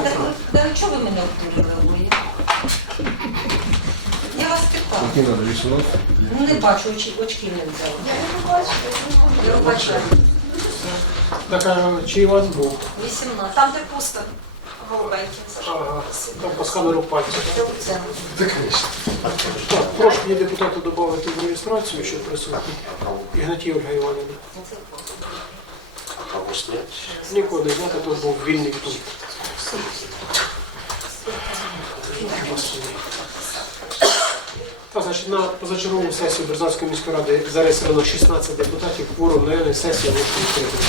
Макс, куди? Десяток. Чого ви мене обдурили? Я вас питала. Які надо 18? Ну не бачу, очі, очки не взяла. Я вибачаю. Так, а чи у вас був? 18. Там, де пусто. Голубенький. Ага, там по сканеру пальця. Це так? оце. Так, прошу мені депутату додати в реєстрацію, що присутній. Ігнатій Ольга Іванівна. Нікого не знати, то був вільний пункт. Так, значить, на позачергову сесію Берзанської міської ради зареєстровано 16 депутатів, кворум районної сесії вийшли відкритим.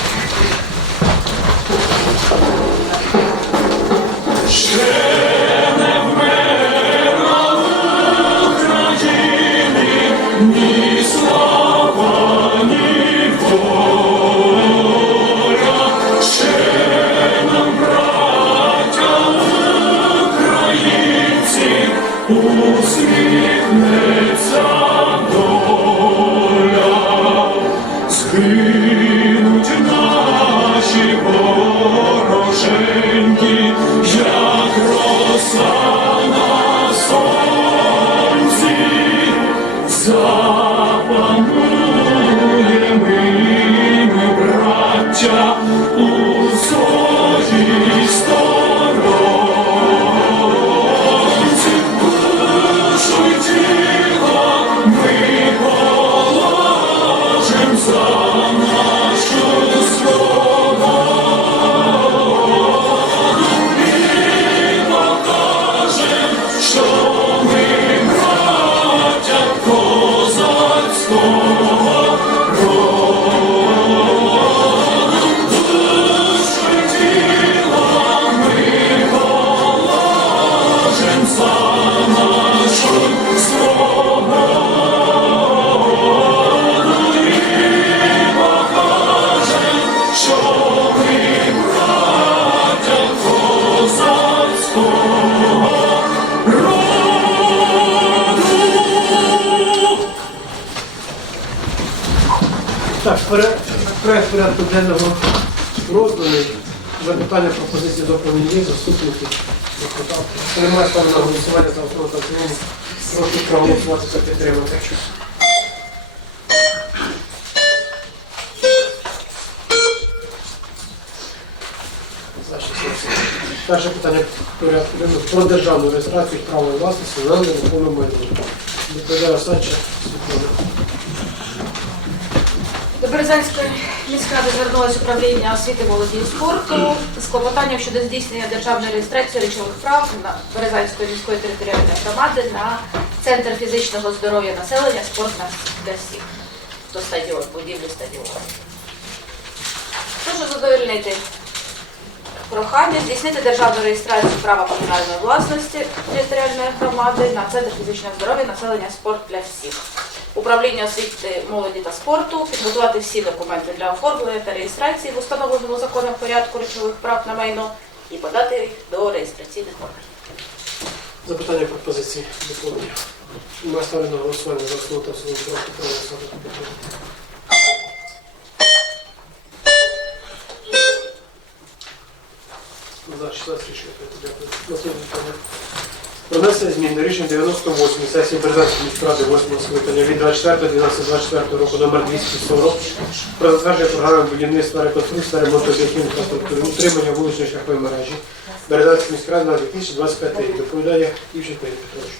Так, проект порядку денного розданий. Запитання, пропозиції доповнені є, заступники Немає ставлю на голосування за основу та цілому. Прошу проголосувати та підтримати. Перше питання порядку денного про державну реєстрацію права власності на нерухоме майно. Відповідає Санча Березанської міськради звернулося управління освіти, молоді і спорту з клопотанням щодо здійснення державної реєстрації речових прав на Березанської міської територіальної громади на центр фізичного здоров'я населення спорт для всіх. До стадіон, будівлі стадіону. Прошу задовольнити прохання здійснити державну реєстрацію права комунальної власності територіальної громади на центр фізичного здоров'я населення спорт для всіх. Управління освіти, молоді та спорту підготувати всі документи для оформлення та реєстрації в установленому законом порядку речових прав на майно і подати їх до реєстраційних органів. Запитання пропозиції доповнення. Ми ставлю на голосування за основу та в цілому прошу проголосувати. За 16 рішення. Дякую. Наступне питання. Про внесення змін до рішення 98 сесії Березанської міськради 8 скликання від 24.12.24 року номер 240 про затвердження програми будівництва реконструкції ремонту об'єктів інфраструктури, утримання вуличної шляхової мережі Березанської міськради на 2025 рік. Доповідає Івченко Петрович.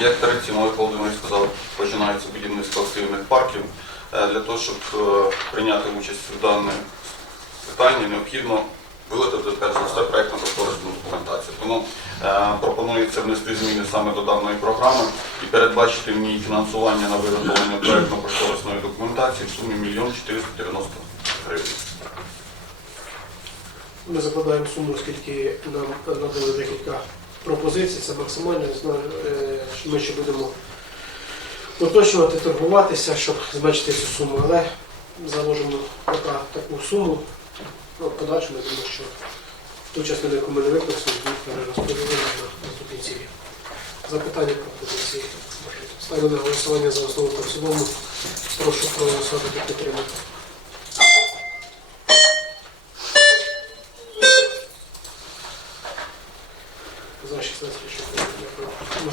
Як традиційно Олег Володимирович сказав, починається будівництво активних парків. Е, Для того, щоб е, прийняти участь в даному питанні, необхідно виготовити перш за все проєктно кошторисну документацію. Тому е, пропонується внести зміни саме до даної програми і передбачити в ній фінансування на виготовлення проєктно-кошторисної документації в сумі 1 490 гривень. Ми закладаємо суму, оскільки нам надали декілька пропозицій, це максимально. Знаю, е, ми ще будемо уточнювати, торгуватися, щоб зменшити цю суму, але заложимо поки таку суму. Ну, в подальшому, думаю, що ту частину, яку ми не використали, ми перерозподілимо на наступні цілі. Запитання пропозиції. Ставлю на голосування за основу та в цілому. Прошу проголосувати та підтримати.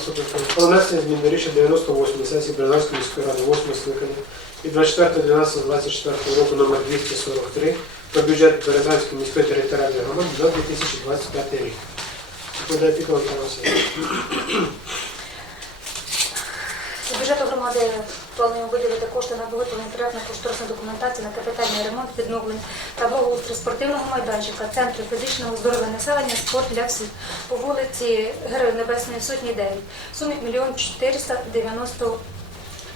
Питання. Про внесення змін до рішення 98 сесії Березанської міської ради 8 скликання від 24.12.24 року номер 243 про бюджет Березанської міської територіальної громади до 2025 рік. Подає Пікова Тарасович. З бюджету громади плануємо виділити кошти на виготовлення проєктно-кошторисної документації на капітальний ремонт, відновлення та благоустрій спортивного майданчика, центру фізичного здоров'я населення, спорт для всіх по вулиці Героїв Небесної Сотні 9. В сумі 1 490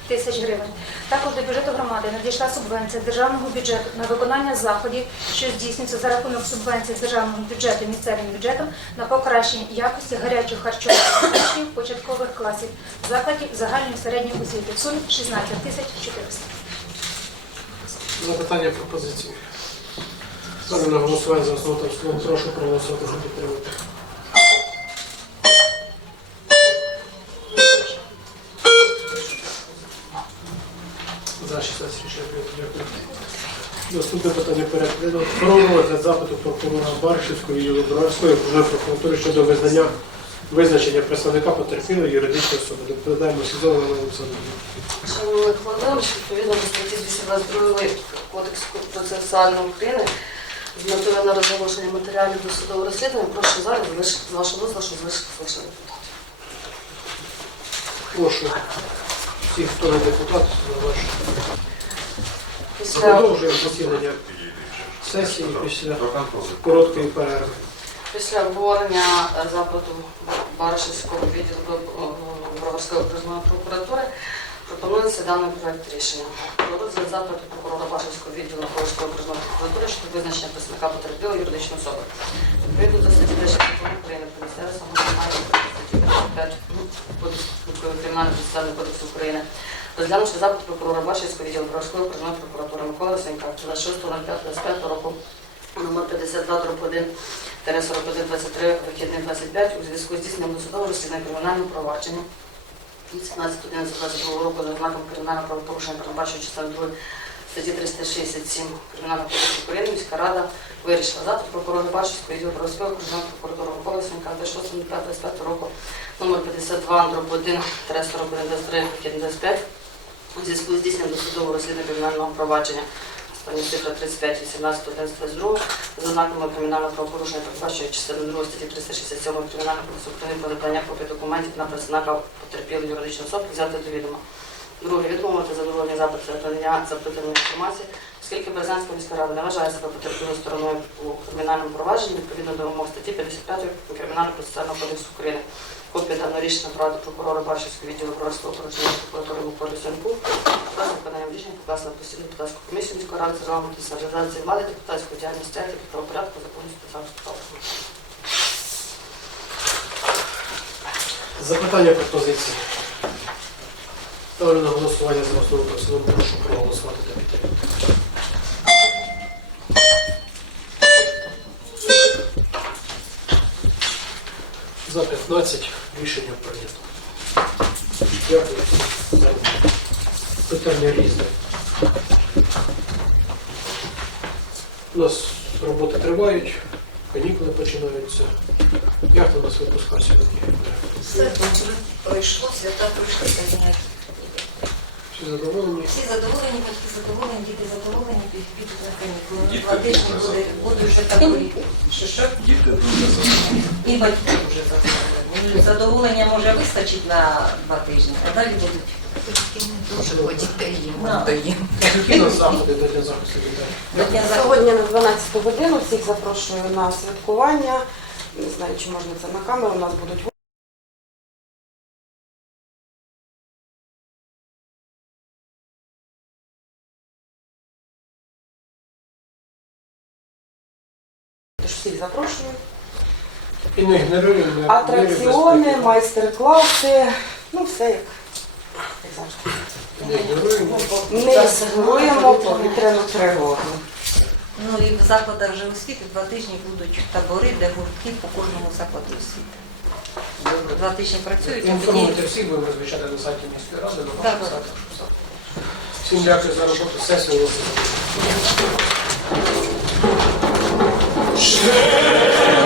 тисяч гривень. Також до бюджету громади надійшла субвенція державного бюджету на виконання заходів, що здійснюються за рахунок субвенції з державного бюджету місцевим бюджетом на покращення якості гарячих харчових продуктів початкових класів закладів загальної середньої освіти в сумі 16 тисяч 400. Запитання пропозиції. Ставлю на голосування за основу та. Проголосувати за підтримку. Наступне питання денного. Про розгляд запиту прокурора Баршівської відділу Броварської окружної прокуратури щодо визнання визначення представника потерпілої юридичної особи. Доповідаємо Сізова Олександрівна. Шановний Володимирович, відповідно до статті 222 Кодексу процесуального України з метою на розголошення матеріалів до судового розслідування прошу зараз залиш- з вашого щоб залишити вашого депутата. Прошу всіх, хто не депутат, на ваш. Після Продовжуємо засідання сесії після короткої перерви. Після обговорення е, запиту Баришівського відділу е, Броварської окружної прокуратури пропонується даний проект рішення. Про розгляд запиту прокурора Баришівського відділу Броварської окружної прокуратури щодо визначення представника потерпілої юридичної особи. Відповідно до статті 10 закону України про місцеве самоврядування статті 55 Кримінального процесуального кодексу України. Розглянувши запит прокурора Башівського відділу Броварської окружної прокуратури Миколи Сенька 26.05.25 року номер 52 дробь 1 4123 вихідний 25 у зв'язку з здійсненням досудового розслідування кримінального провадження від 17.11.22 року за ознаком кримінального правопорушення, передбачено частиною 2 статті 367 Кримінального кодексу України, міська рада вирішила запит прокурора Башівського відділу Боровської окружної прокуратури Миколи Сенька 26.05.25 року номер 52 дробь 1 4123 вихідний 25 у зв'язку з здійсненням досудового розслідування кримінального провадження цифра 35 18 22 за ознаками кримінального правопорушення передбачує частини 2 статті 367 Кримінального кодексу України про надання копій документів на представника потерпілих юридичних особи взяти до відома. Друге, відмовити задоволення запиту за надання запитаної інформації, оскільки Березанська міська рада не вважає себе потерпілою стороною у кримінальному провадженні відповідно до вимог статті 55 Кримінального процесуального кодексу України. Копія даного рішення правди прокурора Баршівського відділу Броварського окружної прокуратури Миколи Сенку за виконанням рішення покласти на постійну депутатську комісію міської ради з регламенту централізації влади, депутатської діяльності, етики, правопорядку, законності та захисту прав. Запитання пропозиції. Ставлю на голосування за основу та в цілому. Прошу проголосувати та підтримати. За 15 рішення прийнято. Дякую. Питання різне. У нас роботи тривають, канікули починаються. Як у нас випускався? Все добре. Пройшло, свята пройшли, та ніяк. Всі задоволені? Всі задоволені, батьки задоволені, діти задоволені, під- підуть на канікули. Два тижні буде, буде вже такий. Що що? І батьки вже задоволені. Задоволення може вистачить на два тижні, а далі будуть. Дуже їм. Які заходи до захисту дітей? Сьогодні на 12 годину всіх запрошую на святкування. Не знаю, чи можна це на камеру. У нас будуть всіх запрошую. І не ігноруємо. Атракціони, майстер-класи, ну все як, як завжди. Не ігноруємо. Повітряну тривогу. Ну і в закладах вже освіти два тижні будуть табори, де гуртки по кожному закладу освіти. Два тижні працюють, а тоді Інформуйте всіх, будемо розміщати на сайті міської ради, на Так. все. Всім дякую за роботу. Сесію оголошую. Ще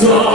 さ